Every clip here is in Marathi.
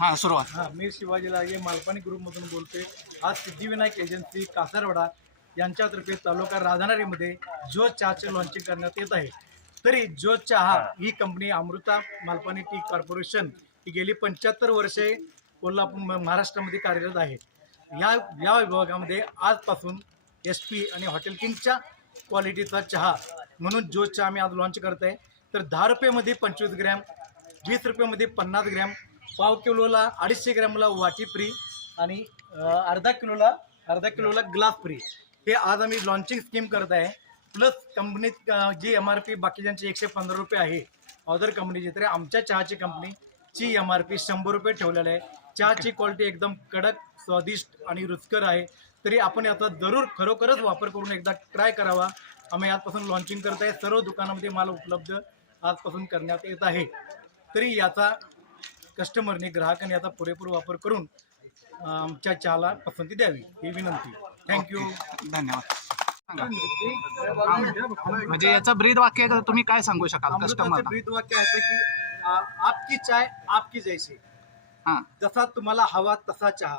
हां सुरुवात. हां, मी शिवाजी लागे मालपाणी ग्रुपमधून बोलतोय. आज सिद्धिविनायक एजन्सी कासारवाडा यांच्यातर्फे तालुका राधानगरीमध्ये जोश चहाचे लॉन्चिंग करण्यात येत आहे. तरी जोश चहा ही company Amruta Malpani tea corporation ही गेली 75 वर्षे कोल्हापूर महाराष्ट्रामध्ये कार्यरत आहे. या विभागामध्ये आजपासून SP आणि हॉटेल किंगच्या क्वालिटीचा चहा म्हणून जोश चहा आम्ही आज लॉन्च करत आहे. तर 10 रुपयेमध्ये 25 ग्रॅम, 20 रुपयेमध्ये 50 ग्रॅम, पाव किलोला 250 ग्रॅमला वाटी फ्री आणि अर्धा किलोला ग्लास फ्री हे आज आम्ही लॉन्चिंग स्कीम करत आहे. प्लस कंपनीत जी MRP बाकीच्यांची 115 रुपये आहे अदर कंपनीची, तरी आमच्या चहाची कंपनीची MRP 100 रुपये ठेवलेलं आहे. चहाची क्वालिटी एकदम कडक, स्वादिष्ट आणि रुचकर आहे. तरी आपण याचा जरूर खरोखरच वापर करून एकदा ट्राय करावा. आम्ही आजपासून लॉन्चिंग करत आहे. सर्व दुकानामध्ये माल उपलब्ध आजपासून करण्यात येत आहे. तरी याचा कस्टमरने ग्राहकांनी याचा पुरेपूर वापर करून आमच्या चहाला पसंती द्यावी ही विनंती. थँक्यू. धन्यवाद. म्हणजे याचं ब्रीद वाक्य तुम्ही काय सांगू शकाल कस्टमरला? ब्रीद वाक्य आहे की आपकी चाय आपकी जैसी. हां, जसा तुम्हाला हवा तसा चहा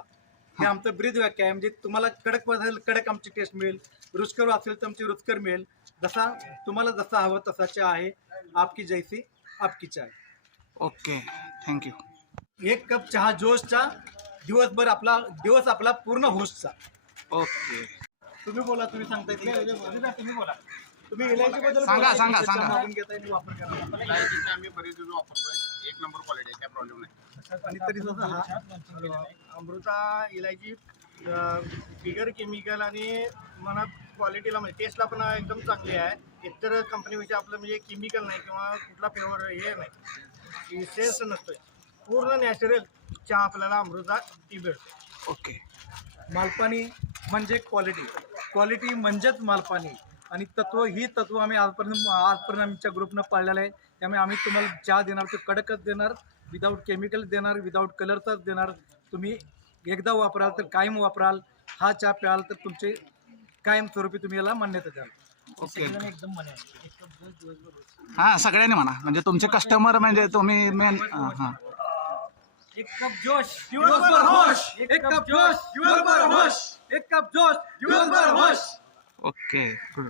हे आमचं ब्रीद वाक्य आहे. म्हणजे तुम्हाला कडक असेल कडक आमची टेस्ट मिळेल, रुचकर असेल तर आमची रुचकर मिळेल. जसा तुम्हाला जसा हवा तसा चहा आहे. आपकी जैसी आपकी चाय. Okay, thank you. 1 कप चहा जोशचा दिवस आपला पूर्ण होशचा. ओके, तुम्ही बोला, तुम्ही सांगताय तुम्ही बोला. तुम्ही इलायचीबद्दल सांगा. मागून घेताय आणि वापर करा. इलायचीचे आम्ही बरेच दिवस वापरतोय. 1 नंबर क्वालिटी आहे, काय प्रॉब्लेम नाही. आणि तरी सुद्धा हा अमृता इलायची बिगर केमिकल आणि मला क्वालिटीला म्हणजे टेस्टला पण एकदम चांगली आहे. इतर कंपनीपेक्षा आपलं म्हणजे केमिकल नाही किंवा कुठला फ्लेवर हे नाही, सेन्स नसतोय. पूर्ण नॅचरल चहा आपल्याला अमृता टी भेटतो. ओके. मालपाणी म्हणजे क्वालिटी म्हणजेच मालपाणी. आणि तत्व आम्ही आजपर्यंत आमच्या ग्रुपनं पाळलेलं आहे. त्यामुळे आम्ही तुम्हाला चहा देणार तो कडकच देणार, विदाऊट केमिकल देणार, विदाऊट कलरचाच देणार. तुम्ही एकदा वापराल तर कायम वापराल. हा चहा प्याल तर तुमचे कायमस्वरूपी तुम्ही याला मान्यता द्याल. ओके. एकदम म्हणे हां, सगळ्यांनी म्हणा, म्हणजे तुमचे कस्टमर म्हणजे तुम्ही मेन. हां, 1 कप जोश दिवसभर होश. 1 कप जोश दिवसभर होश. 1 कप जोश दिवसभर होश. Okay, good.